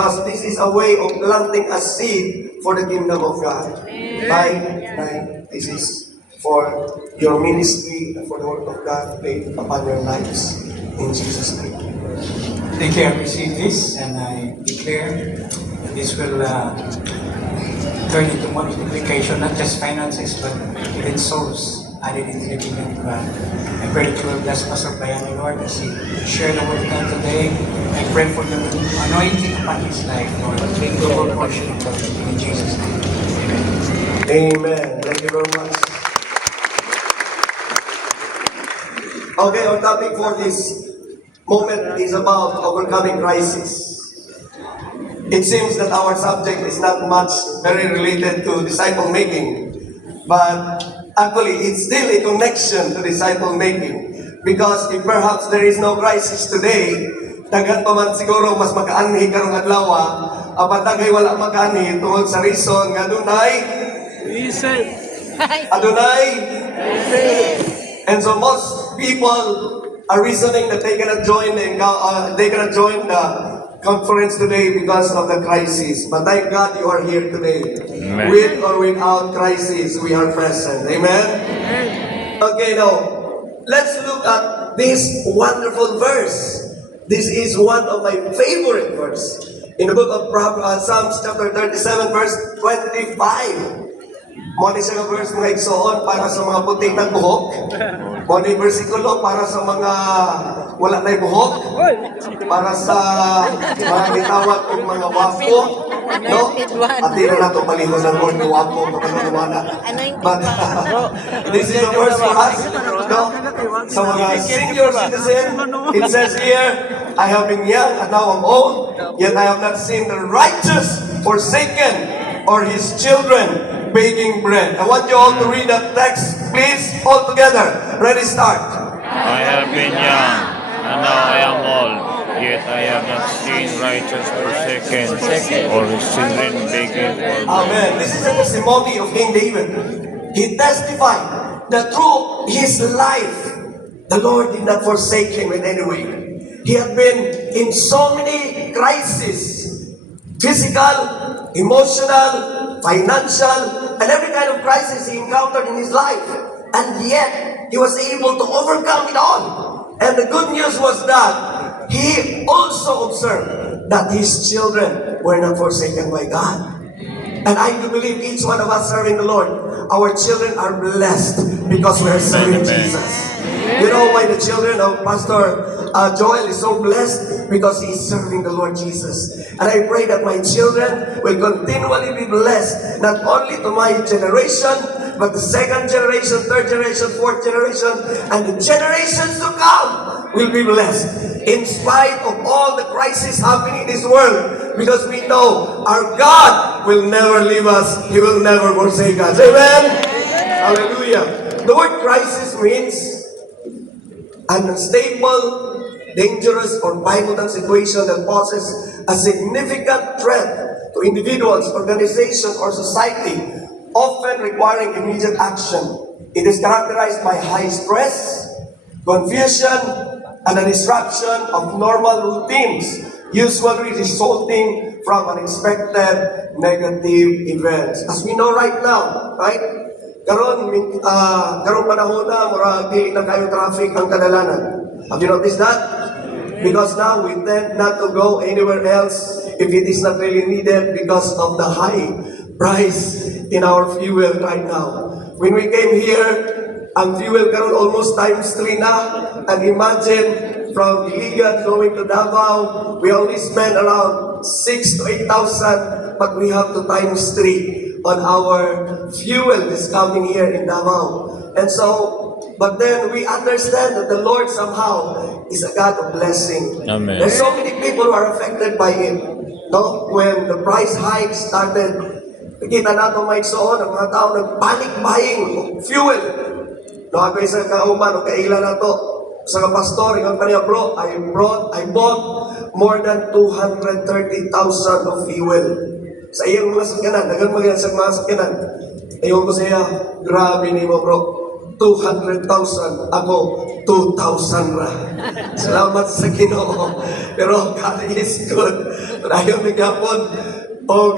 because this is a way of planting a seed for the kingdom of God. Right? This is for your ministry and for the work of God laid upon your lives. In Jesus' name. Thank you. I receive this and I declare that this will turn into multiplication, not just finances, but even souls added into the kingdom of God. I pray that you will bless Pastor Brian, Lord, as he share the word of God today. I pray for the anointing upon his life, Lord. Take double portion of God in Jesus' name. Amen. Amen. Thank you very much. Okay, our topic for this moment is about overcoming crisis. It seems that our subject is not much very related to disciple making, but actually it's still a connection to disciple making. Because if perhaps there is no crisis today, daghan pa man siguro mas makaanhi karong adlaw, apan daghay wala makaanhi tungod sa reason nga Adonai. And so most people are reasoning that they cannot join the conference today because of the crisis. But thank God you are here today. Amen. With or without crisis, we are present. Amen? Okay, now, let's look at this wonderful verse. This is one of my favorite verse. In the book of Psalms chapter 37, verse 25. Mo ni siya verse mga igsoon para sa mga puting ng buhok. Mo ni versikulo para sa mga wala na buhok. Para sa mga bitawat o mga wapo. No? At di na nato palihos ng Lord ng wapo na pananawana. But this is the verse for us. No? Sa mga senior citizen, it says here, I have been young and now I'm old, yet I have not seen the righteous forsaken or his children baking bread. I want you all to read that text, please, all together. Ready, start. I have been young, and now I am old, yet I have not seen righteous forsaken, or his children begging for bread. Amen. This is a testimony of King David. He testified that through his life, the Lord did not forsake him in any way. He had been in so many crises, physical, emotional, financial, and every kind of crisis he encountered in his life. And yet, he was able to overcome it all. And the good news was that he also observed that his children were not forsaken by God. And I do believe each one of us serving the Lord, our children are blessed because we are serving Jesus. You know why the children of Pastor Joel is so blessed? Because he is serving the Lord Jesus. And I pray that my children will continually be blessed, not only to my generation, but the second generation, third generation, fourth generation, and the generations to come will be blessed. In spite of all the crises happening in this world, because we know our God will never leave us. He will never forsake us. Amen? Hallelujah. The word crisis means an unstable, dangerous, or pivotal situation that poses a significant threat to individuals, organizations, or society, often requiring immediate action. It is characterized by high stress, confusion, and a disruption of normal routines, usually resulting from unexpected negative events. As we know right now, right? Karon panahon na, mura dili na kayo traffic ang kadalanan. Have you noticed that? Because now we tend not to go anywhere else if it is not really needed because of the high price in our fuel right now. When we came here, ang fuel karon almost times 3 na. And imagine, from Iligan going to Davao, we only spend around 6,000 to 8,000, but we have to times 3 on our fuel this coming here in Davao. And so, but then we understand that the Lord somehow is a God of blessing. Amen. There's so many people who are affected by it. No? When the price hike started, kita nato may soon, ang mga tao nag-panic buying fuel. No, ako isa kauman, o kaila na to. Sa pastor, yung kanya, bro, I bought more than 230,000 of fuel. Sa iyong mga sakyanan, dagan mo yan sa mga sakyanan. Ayun ko sa iya, grabe ni mo bro. 200,000. Ako, 2,000 ra. Salamat sa Ginoo. Pero God is good. Ayaw ni Gapon. O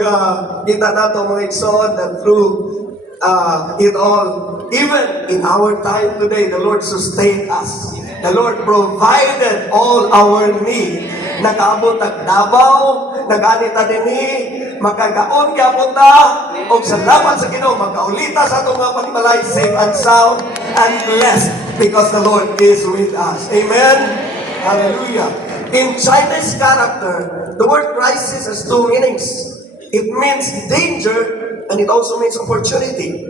kita na ito mga igsoon that through it all, even in our time today, the Lord sustained us. The Lord provided all our need. Nakaabot ang Davao, nag-anita din makagaon gyapon ta, o salamat sa Ginoo, magkaulita sa atong mga panimalay, safe and sound and blessed, because the Lord is with us. Amen? Hallelujah. In Chinese character, the word crisis has two meanings. It means danger, and it also means opportunity.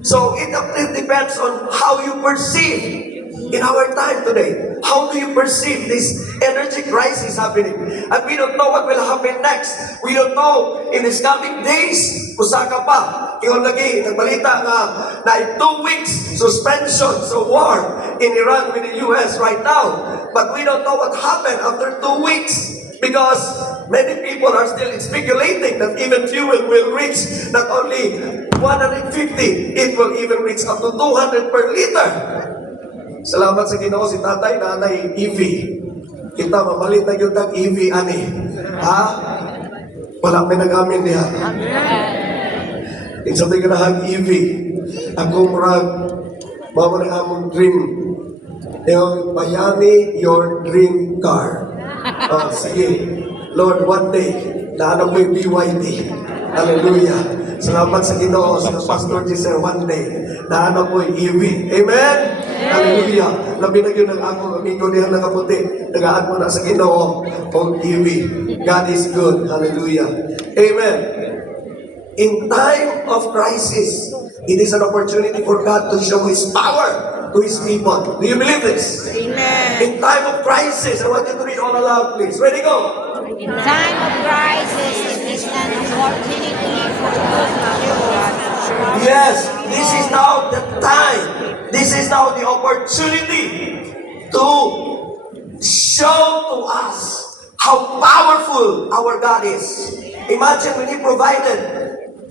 So it depends on how you perceive in our time today. How do you perceive this energy crisis happening? And we don't know what will happen next. We don't know in these coming days, usaka pa. Ingon lagi, nagbalita nga na in 2 weeks, suspension sa war in Iran with the US right now. But we don't know what happened after 2 weeks. Because many people are still speculating that even fuel will reach not only 150, it will even reach up to 200 per liter. Salamat sa Ginoo si tatay, nanay, EV. Kita, mamalit na yun ang EV, ani. Ha? Wala may nag-amin niya. It's something na hang EV. Ako murag, mama na among dream. Yung bayani your dream car. Oh, sige. Lord, one day, naanap mo yung BYD. Hallelujah. Salamat sa Ginoo, sa Pastor Giselle, one day, naanap mo yung EV. Amen? Hallelujah. Labi na yun ang ako, amigo niya nakaputi. Nagaan mo na sa Ginoo, ang EV. God is good. Hallelujah. Amen. In time of crisis, it is an opportunity for God to show His power to His people. Do you believe this? Amen. In time of crisis, I want you to read all aloud, please. Ready, go. In time of crisis, it is an opportunity for those who fear God. Yes, this is now the time. This is now the opportunity to show to us how powerful our God is. Imagine when He provided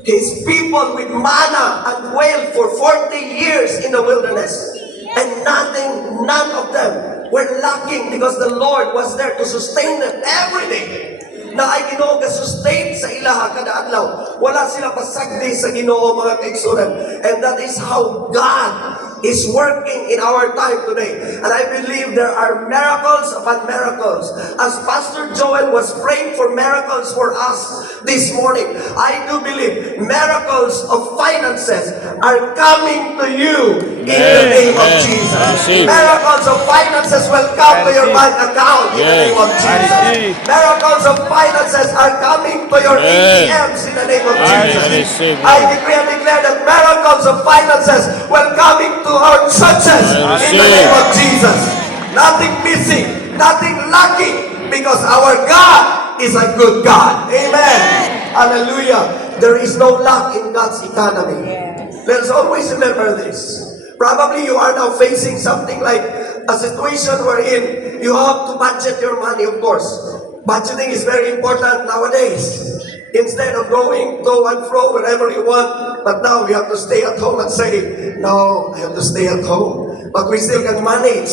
His people with manna and quail for 40 years in the wilderness. And none of them were lacking because the Lord was there to sustain them every day. Na ay Ginoo ka-sustain sa ilaha kada adlaw. Wala sila pasagdi sa Ginoo mga kaigsunan. And that is how God is working in our time today. And I believe there are miracles upon miracles. As Pastor Joel was praying for miracles for us this morning, I do believe miracles of finances are coming to you in the name of Jesus. Miracles of finances will come to your bank account in the name of Jesus. Miracles of finances are coming to your ATMs in the name of Jesus. I decree and declare that miracles of finances will come into our churches in the name of Jesus. Nothing missing, nothing lacking, because our God is a good God. Amen. Hallelujah. There is no lack in God's economy. Let's always remember this. Probably you are now facing something like a situation wherein you have to budget your money, of course. Budgeting is very important nowadays. Instead of going to and fro wherever you want, but now we have to stay at home and say, no, I have to stay at home. But we still can manage.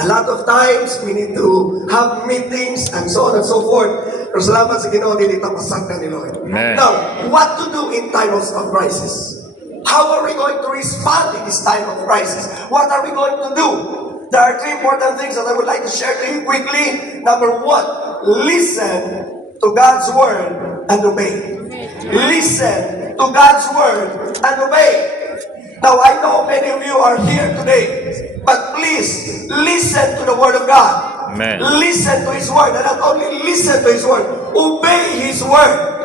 A lot of times, we need to have meetings and so on and so forth. Pero salamat sa Ginoo, dili ta pasagdan ni Lord. Amen. Now, what to do in times of crisis? How are we going to respond in this time of crisis? What are we going to do? There are 3 important things that I would like to share to you quickly. Number 1, listen to God's word and obey. Listen to God's word and obey. Now, I know many of you are here today, but please listen to the word of God. Amen. Listen to His word, and not only listen to His word, obey His word.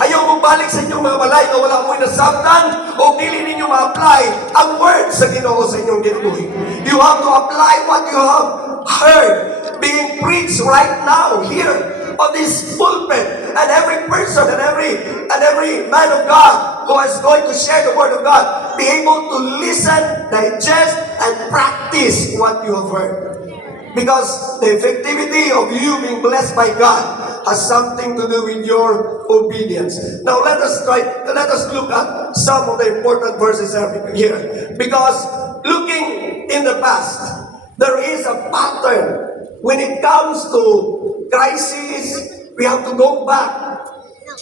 Ayaw mong balik sa inyong mga balay na wala mo'y nasabtan o dili ninyo ma-apply ang word sa Ginoo sa inyong ginubuhi. You have to apply what you have heard being preached right now here on this pulpit, and every person and every man of God who is going to share the word of God be able to listen, digest, and practice what you have heard. Because the effectivity of you being blessed by God has something to do with your obedience. Now let us look at some of the important verses here. Because looking in the past, there is a pattern. When it comes to crisis, we have to go back.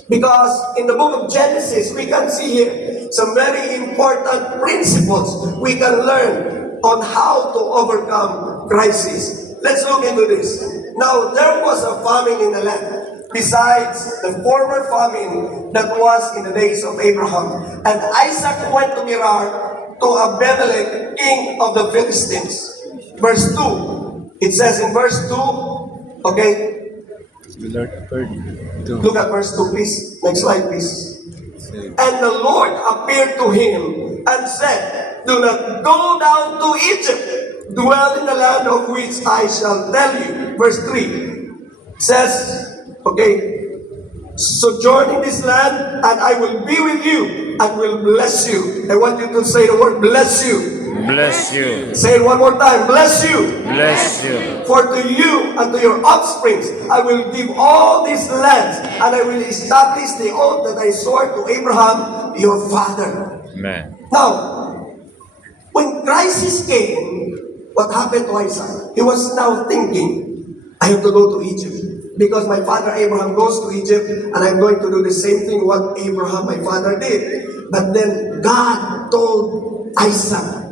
Because in the book of Genesis, we can see here some very important principles we can learn on how to overcome crisis. Let's look into this. Now, there was a famine in the land, besides the former famine that was in the days of Abraham. And Isaac went to Gerar to Abimelech, king of the Philistines. Verse 2. It says in verse 2, okay, look at verse 2, please. Next slide, please. And the Lord appeared to him and said, do not go down to Egypt. Dwell in the land of which I shall tell you. Verse 3 says, okay, sojourn in this land, and I will be with you and will bless you. I want you to say the word bless you. Bless you. Say it one more time. Bless you. Bless you. For to you and to your offspring I will give all these lands, and I will establish the oath that I swore to Abraham, your father. Amen. Now, when crisis came, what happened to Isaac? He was now thinking, I have to go to Egypt. Because my father Abraham goes to Egypt, and I'm going to do the same thing what Abraham, my father, did. But then God told Isaac,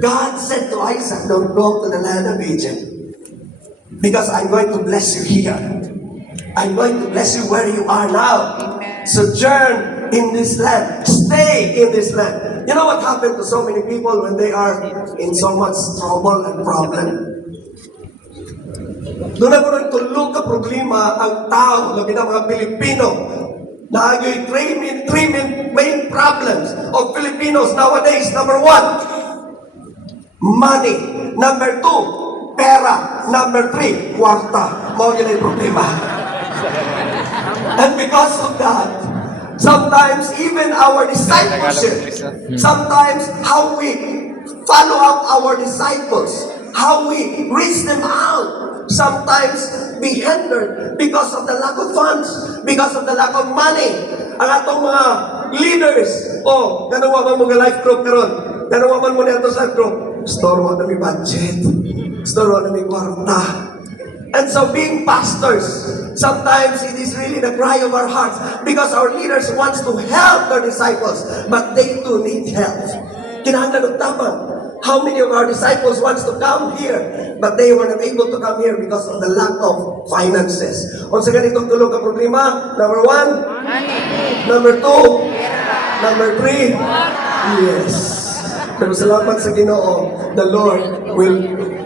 God said to Isaac, don't go to the land of Egypt, because I'm going to bless you here. I'm going to bless you where you are now. Sojourn in this land. Stay in this land. You know what happened to so many people when they are in so much trouble and problem? Doon na ko rin tulog ka problema ang tao, labi na mga Pilipino, na yung three main problems of Filipinos nowadays. Number 1, money. Number 2, pera. Number 3, kwarta. Mao yun ang problema. And because of that, sometimes even our discipleship, sometimes how we follow up our disciples, how we reach them out, sometimes be hindered because of the lack of funds, because of the lack of money. Ang atong mga leaders, ganawa man mga life group karon, ganawa man mo na ito sa group, store mo na may budget, store mo na may kwarta. And so being pastors, sometimes it is really the cry of our hearts because our leaders wants to help their disciples, but they too need help. Kinahanglan og tama. How many of our disciples wants to come here, but they were not able to come here because of the lack of finances? Unsa ganitong tulong ka problema? Number 1, money. Number 2, number 3, yes. Pero salamat sa Ginoo, the Lord will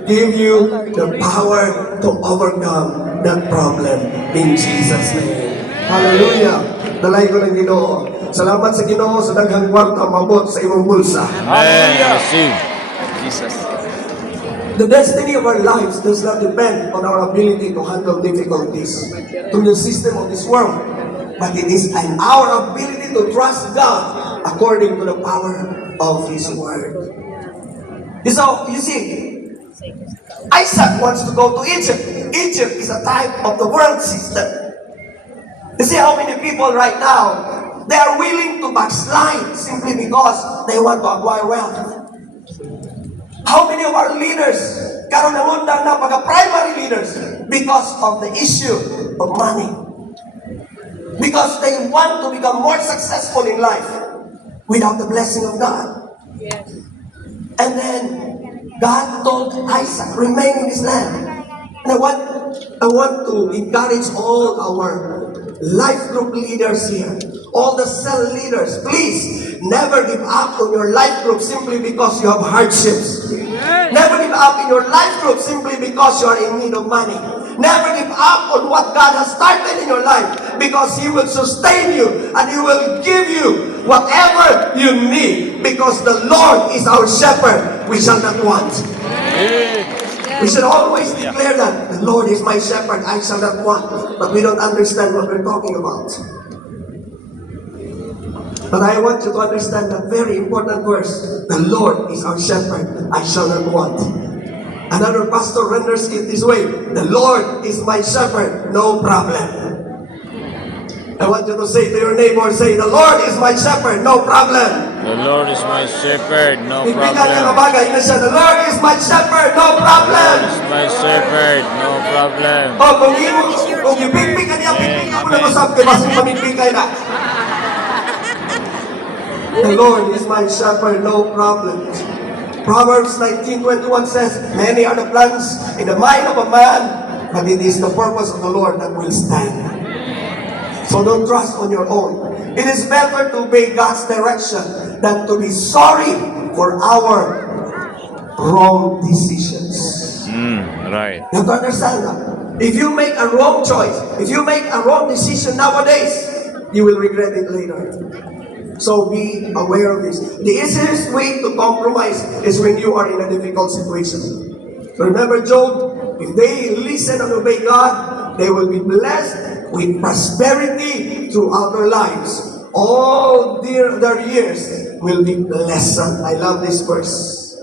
give you the power to overcome that problem in Jesus' name. Hallelujah! Dalay ko ng Ginoo. Salamat sa Ginoo sa daghang kwarta mabot sa imong bulsa. Amen. Receive. Jesus. The destiny of our lives does not depend on our ability to handle difficulties through the system of this world, but it is in our ability to trust God according to the power of His Word. So, you see, Isaac wants to go to Egypt. Egypt is a type of the world system. You see how many people right now, they are willing to backslide simply because they want to acquire wealth. How many of our leaders, karon nangundang na pagka-primary leaders, because of the issue of money. Because they want to become more successful in life without the blessing of God. Yes. And then God told Isaac, remain in this land. And I want to encourage all our life group leaders here, all the cell leaders, please never give up on your life group simply because you have hardships. Never give up in your life group simply because you are in need of money. Never give up on what God has started in your life, because He will sustain you and He will give you whatever you need, because the Lord is our shepherd, we shall not want. We should always declare that the Lord is my shepherd, I shall not want. But we don't understand what we're talking about. But I want you to understand that very important verse. The Lord is our shepherd, I shall not want. Another pastor renders it this way. The Lord is my shepherd, no problem. I want you to say to your neighbor, say, the Lord is my shepherd, no problem. The Lord is my shepherd, no Bigyan ka problem. bagay na siya. The Lord is my shepherd, no The problem. Lord is my shepherd, no problem. O, kung ibigpig ka niya, bigpig mo na masab kay basig mamigpig kayo na. The Lord is my shepherd, no problem. Proverbs 19:21 says, many are the plans in the mind of a man, but it is the purpose of the Lord that will stand. So don't trust on your own. It is better to obey God's direction than to be sorry for our wrong decisions. Right. You have to understand that. If you make a wrong choice, if you make a wrong decision nowadays, you will regret it later. So be aware of this. The easiest way to compromise is when you are in a difficult situation. So remember Job, if they listen and obey God, they will be blessed with prosperity throughout their lives. All their years will be blessed. I love this verse.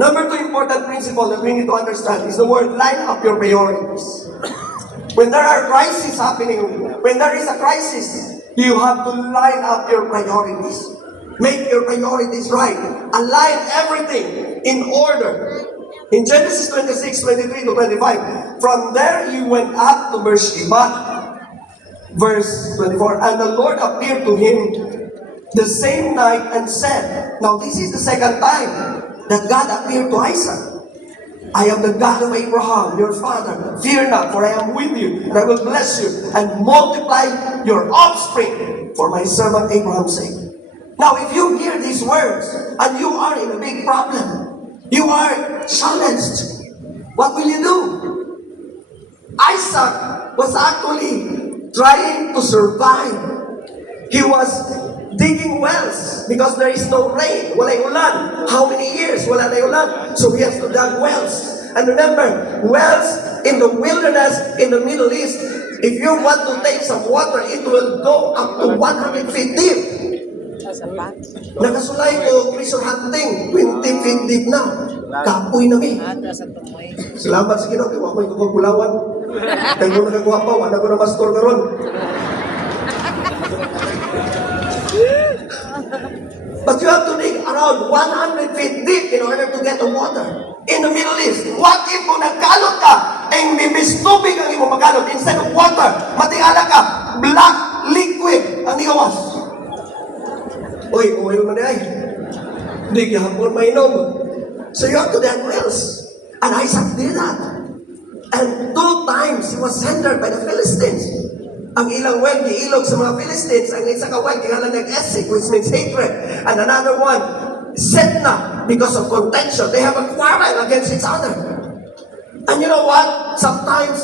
Number 2 important principle that we need to understand is the word line up your priorities. When there are crises happening, when there is a crisis, you have to line up your priorities. Make your priorities right. Align everything in order. In Genesis 26:23-25, from there he went up to Beersheba. Verse 24, and the Lord appeared to him the same night and said, now this is the second time that God appeared to Isaac. I am the God of Abraham, your father. Fear not, for I am with you, and I will bless you, and multiply your offspring for my servant Abraham's sake. Now, if you hear these words, and you are in a big problem, you are challenged, what will you do? Isaac was actually trying to survive. He was digging wells because there is no rain. Walay ulan. How many years? Wala na ulan. So he has to dig wells. And remember, wells in the wilderness in the Middle East, if you want to take some water, it will go up to 100 feet deep. Nakasulay ko, prison hunting, 20 feet deep na. Kapoy na mi. Salamat sa Ginoo, kaya ako'y kapagpulawan. Kaya mo nakakuha pa, wala ko na mastor karon. But you have to dig around 100 feet deep in order to get the water. In the Middle East, what if kung nagkalot ka, ang bibis tubig ang imo magalot instead of water, matingala ka, black liquid ang igawas. Uy, oil man ay. Dig hapon mainom. So you have to dig wells. And Isaac did that. And 2 times he was hindered by the Philistines. Ang ilang well, giilog sa mga Philistines. Ang isa ka well, kingalan nag-Esek, which means hatred. And another one, Setna, because of contention. They have a quarrel against each other. And you know what? Sometimes,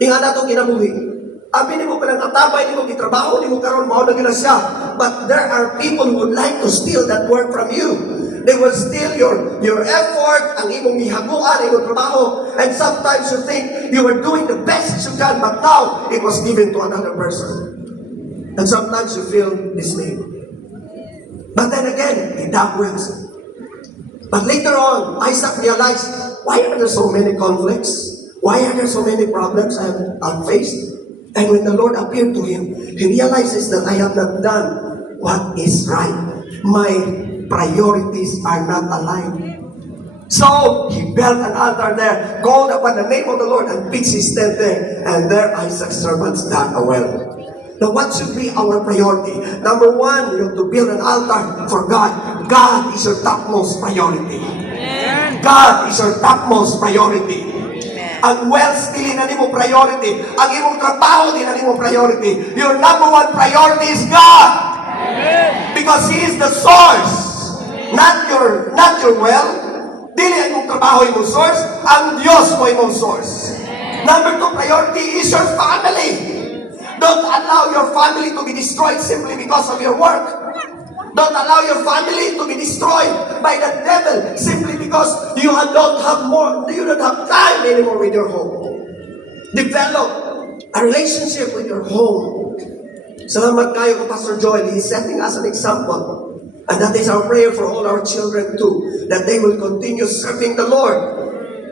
inga na itong kinabuhi. Abi ni mo pa ng atabay, ni mo kitrabaho, ni mo karon mao na gina siya. But there are people who would like to steal that work from you. They will steal your effort, ang imong gihaguan, imong trabaho. And sometimes you think you were doing the best you can, but now it was given to another person. And sometimes you feel dismayed. But then again, he dug wells. But later on, Isaac realized, why are there so many conflicts? Why are there so many problems I've faced? And when the Lord appeared to him, he realizes that I have not done what is right. My priorities are not aligned. So he built an altar there, called upon the name of the Lord, and pitched his tent there. And there Isaac's servants dug a well. Now what should be our priority? Number 1, you have to build an altar for God. God is your topmost priority. God is your topmost priority. Ang wealth, dili na nimo priority. Ang imong trabaho, dili na nimo priority. Your number 1 priority is God. Because He is the source. Not your wealth. Dili imong trabaho imong source. Ang Diyos mo imong source. Number 2 priority is your family. Don't allow your family to be destroyed simply because of your work. Don't allow your family to be destroyed by the devil simply because you don't have time anymore with your home. Develop a relationship with your home. Salamat kayo ko Pastor Joel. He's setting us an example. And that is our prayer for all our children too. That they will continue serving the Lord.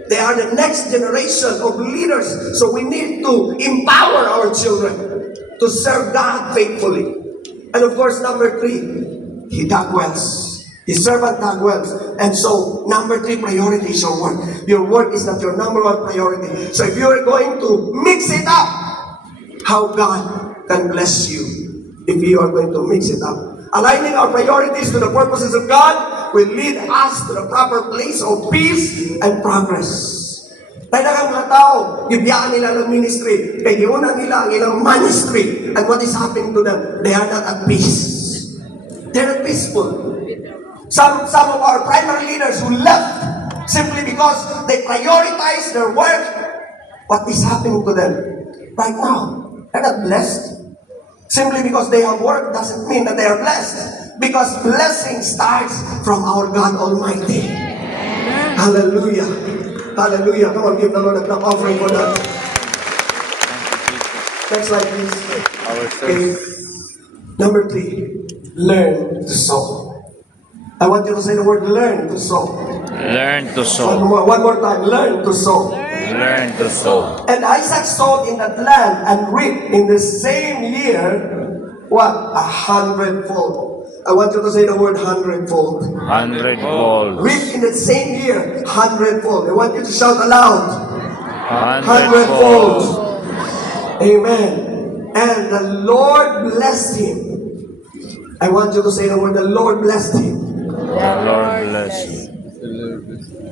They are the next generation of leaders. So we need to empower our children to serve God faithfully. And of course, number 3, he dug wells. His servant dug wells. And so, number 3 priority is your work. Your work is not your number 1 priority. So if you are going to mix it up, how God can bless you if you are going to mix it up. Aligning our priorities to the purposes of God will lead us to the proper place of peace and progress. Kaya nga mga tao, ibiyaan nila ng ministry, kaya iuna nila ang ilang ministry, and what is happening to them? They are not at peace. They're not peaceful. Some of our primary leaders who left simply because they prioritize their work, what is happening to them right now? They're not blessed. Simply because they have work doesn't mean that they are blessed. Because blessing starts from our God Almighty. Hallelujah. Hallelujah. Come on, give the Lord a clap offering for that. Next slide, please. Okay. Number 3, learn to sow. I want you to say the word learn to sow. Learn to sow. One more time, learn to sow. Learn to sow. And Isaac sowed in that land and reaped in the same year, what? 100-fold. I want you to say the word 100-fold. 100-fold. Reaped in the same year, 100-fold. I want you to shout aloud. 100-fold. Amen. And the Lord blessed him. I want you to say the word, the Lord blessed him. The Lord bless you.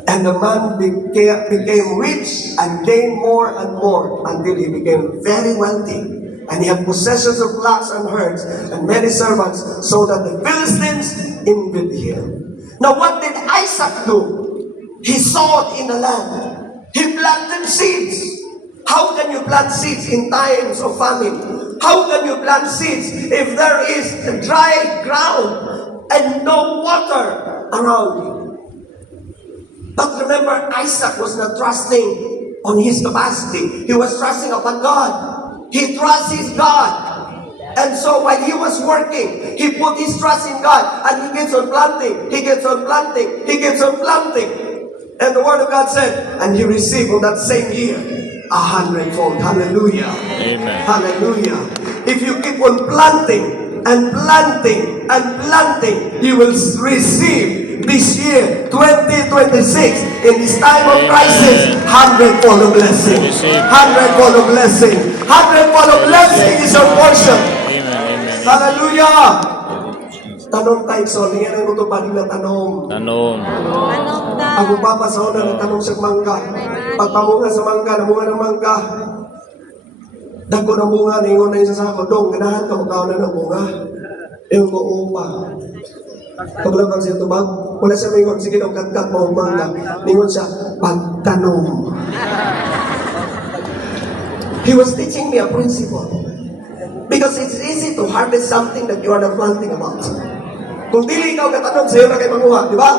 And the man became rich and gained more and more until he became very wealthy. And he had possessions of flocks and herds and many servants, so that the Philistines envied him. Now what did Isaac do? He sowed in the land. He planted seeds. How can you plant seeds in times of famine? How can you plant seeds if there is dry ground and no water around you? But remember, Isaac was not trusting on his capacity. He was trusting upon God. He trusts his God. And so while he was working, he put his trust in God. And he keeps on planting. He keeps on planting. He keeps on planting. And the word of God said, and he received on that same year 100-fold. Hallelujah. Amen. Hallelujah. If you keep on planting and planting and planting, you will receive this year, 2026, in this time of crisis, 100-fold of blessing. 100-fold of blessing. 100-fold of blessing is your portion. Amen. Hallelujah. Tanong tayo, so, tingnan mo ito pa rin na tanong. Tanom. Manok daw. Ang upapa sa una ng tanong sa mangga. Pagpamunga sa mangga, namunga ng mangga. Dagko ng bunga, ningon na yung sasako. Dong, ganahan ka, magkaon na ng bunga. Yung ko upa. Paglabang siya tubag, wala siya mingon, sige daw, kat-kat mo ang mangga. Ningon siya, pagtanong. He was teaching me a principle. Because it's easy to harvest something that you are not planting about. Kung dili ikaw katanong, sa'yo na kayo manguha, di ba?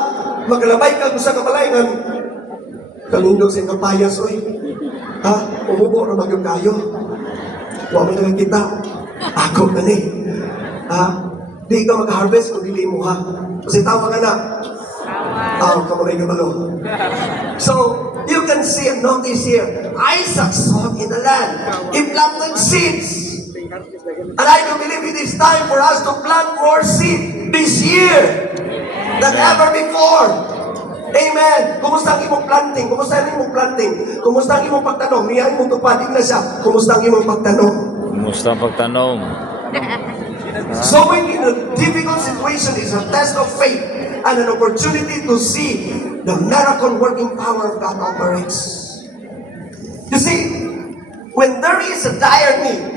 Maglabay ka kung sa kapalayan. Kalindog sa kapayas, oy. Ha? Umubo na magyong kayo. Huwag mo na kita. Ako na ni. Ha? Di ka mag-harvest kung dili mo ha. Kasi tawa ka na. Tawa ka mo na yung malo. So, you can see and notice here, Isaac sowed in the land. He planted seeds. And I do believe it is time for us to plant more seed this year than ever before. Amen. Kumusta ang imong planting? Kumusta ang imong planting? Kumusta ang imong pagtanong? Niyan mo tupadin na siya. Kumusta ang imong pagtanong? Kumusta ang pagtanom? Sowing in a difficult situation is a test of faith and an opportunity to see the miracle working power of God operates. You see, when there is a dire need,